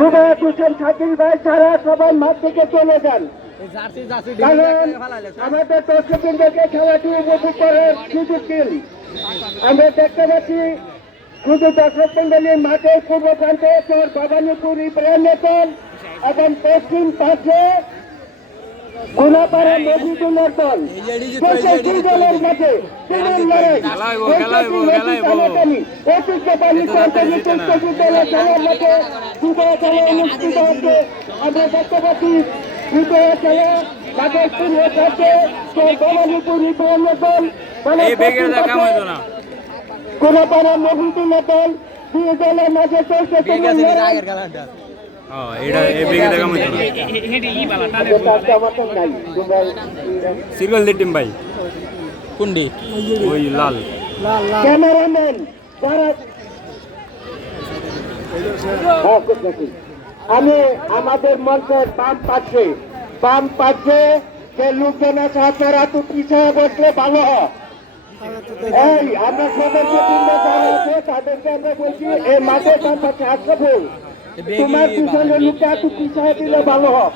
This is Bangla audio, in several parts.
রুবায়ত হোসেন সাকিব ভাই ছাড়া সবাই মাঠ থেকে চলে যান। কারণ আমাদের দর্শকদেরকে খেলাটি উপভোগ করার সুযোগ দিন। আমরা দেখতে পাচ্ছি শুধু দর্শক মন্ডলী মাঠে পূর্ব প্রান্তে তোর বাগানীপুর ইব্রাহিম নেতন এবং পশ্চিম পাশে গোলাপাড়া মজিদুল্লার দল দুই দলের মাঝে তুমুল লড়াই। ঐতিহ্যবাহী সরকারি দলের খেলার মাঠে বিজয় খেলা অনুষ্ঠিত হচ্ছে। আমরা দেখতে পাচ্ছি খেলা পূর্ব না। গোলাপাড়া মজিদুল্লার দল দুই দলের মাঝে চলছে। তুমুল লড়াই। দিটিম ভাই কোনডি ওই লাল ক্যামেরাম্যান। আমি আমাদের মঞ্চের বাম পাশে বাম পাশে যে লোকজন আপনারা একটু পিছিয়ে বসলে ভালো হয় এই আমরা সদস্য বৃন্দ যারা আছে তাদেরকে আমরা বলছি এই মাঠের বাম পাশে আসব তোমার পিছনে লোকটা একটু পিছিয়ে দিলে ভালো হয়?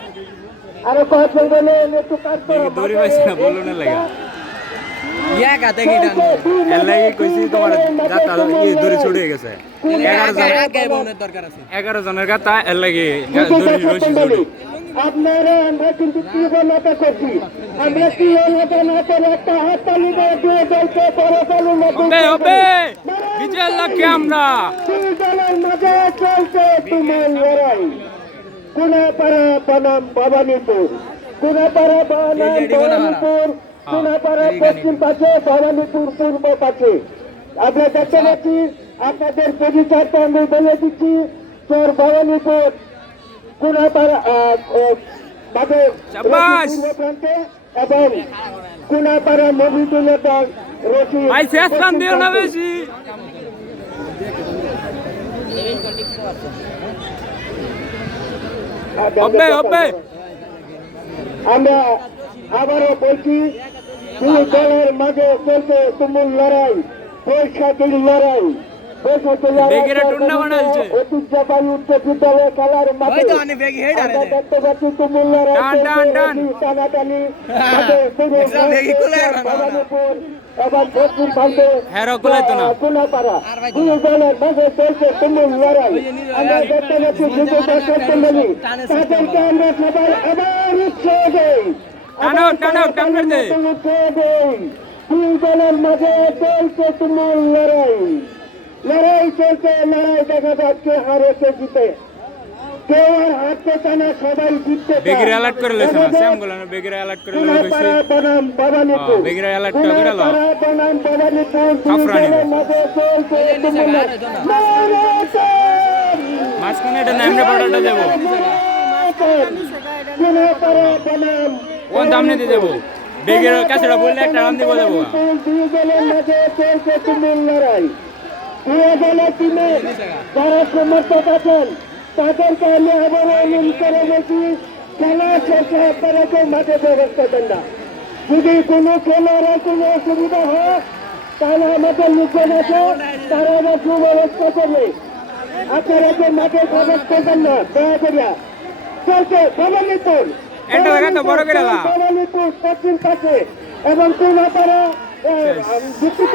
আরও কয়েকজন বলে একটু কাজ করো দড়ি পাইছে না, বলল না লাগা। এর লাগে কইছি তোমার যাত্রা ই দড়ি ছুটে গেছে। এগারো জন এগারো জনের গাতা এর লাগে দড়ি রশি ছুটে আপনারা আমরা কিন্তু তীব্রতা করছি। আমরা কি হলতা না করে একটা হাততালি দিয়ে দিয়ে বলতে বড় দলের হবে লক্ষ্যে আমরা দুই মাঝে চলছে তুমুল লড়াই। কুনাপাড়া বনাম ভবানীপুর কুনাপাড়া বনাম ভবানীপুর কুনাপাড়া পশ্চিম পাশে ভবানীপুর পূর্ব পাশে। আমরা দেখতে পাচ্ছি আপনাদের পরিচয়টা আমি বলে দিচ্ছি তোর ভবানীপুর কুনাপাড়া বাদে পূর্ব প্রান্তে এবং কুনাপাড়া মহিদুলের দল রশি ভাই শেষ রান দিও না বেশি হবে হবে আমরা আবারও বলছি দুই দলের মাঝে চলছে তুমুল লড়াই বৈশাখী লড়াই লড়াই। ঐতিহ্যবাহী উচ্চ বিদ্যালয় খেলার মাঠে। টান। চলছে, টানাটানি। এবং পশ্চিম প্রান্তে। কুলাপাড়া দুই দলের মাঝে চলছে তুমুল লড়াই। আমরা দেখতে পাচ্ছি শুধু দর্শক তাদেরকে আমরা সবাই আবার উৎসাহ দেই। টানো, টানো, টান। উৎসাহ দেই। দুই দলের মাঝে চলছে তুমুল লড়াই। লড়াই চলছে লড়াই দেখা যাচ্ছে হারেছে জিতে কেউ আর হারতেছে না সবাই জিততে বেগিরে অ্যালার্ট করে লেছে না? শ্যামগুলো বেগিরে অ্যালার্ট করে লেছে কুলাপাড়া বনাম ভবানীপুর। বেগিরা করে লাও। কুলাপাড়া বনাম ভবানীপুর, দুই কাফরানি। চলছে মাঝখানে এটা নামরে পাউডারটা দেবো। কুলাপাড়া বনাম। কোন দামনে দিয়ে দেবো? বেগের কাছেটা বললে একটা রান দিব দেবো। দুই মাঝে চলছে তুমুল লড়াই। দুই দলের টিমে যারা সমর্থক আছেন। তাদেরকে আমি আবার অনুরোধ করে গেছি খেলা শেষে আপনারা কেউ মাঠে প্রবেশ করবেন না। যদি কোনো খেলোয়াড়ের কোনো অসুবিধা হয় তাহলে আমাদের লোকজন আছে তারা আবার সুব্যবস্থা করবে। আপনারা কেউ মাঠে প্রবেশ করবেন না দয়া করিয়া। চলছে ভবানীপুর। ভবানীপুর পশ্চিম পাশে। এবং কুমাপাড়া দুঃখিত।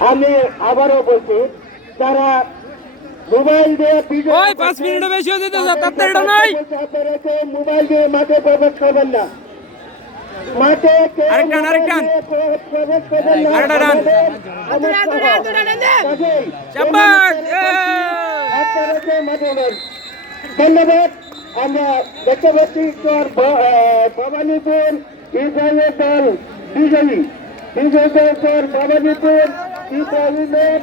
আমি আবারও বলছি তারা মোবাইল দিয়ে ওই পাঁচ মিনিটও বেশি হয়ে যেতে তাড়াতাড়ি নাই মোবাইল দিয়ে মাঠে প্রবেশ করবেন না। মাঠে আরেকটা আরেকটা। আরেকটা শাবাশ নেন। ধন্যবাদ। আমরা দেখতে পাচ্ছি তোর ভবানীপুর ইসরায়েলের দল বিজয়ী। বিজয়ী দল তোর ভবানীপুর ইসরায়েলের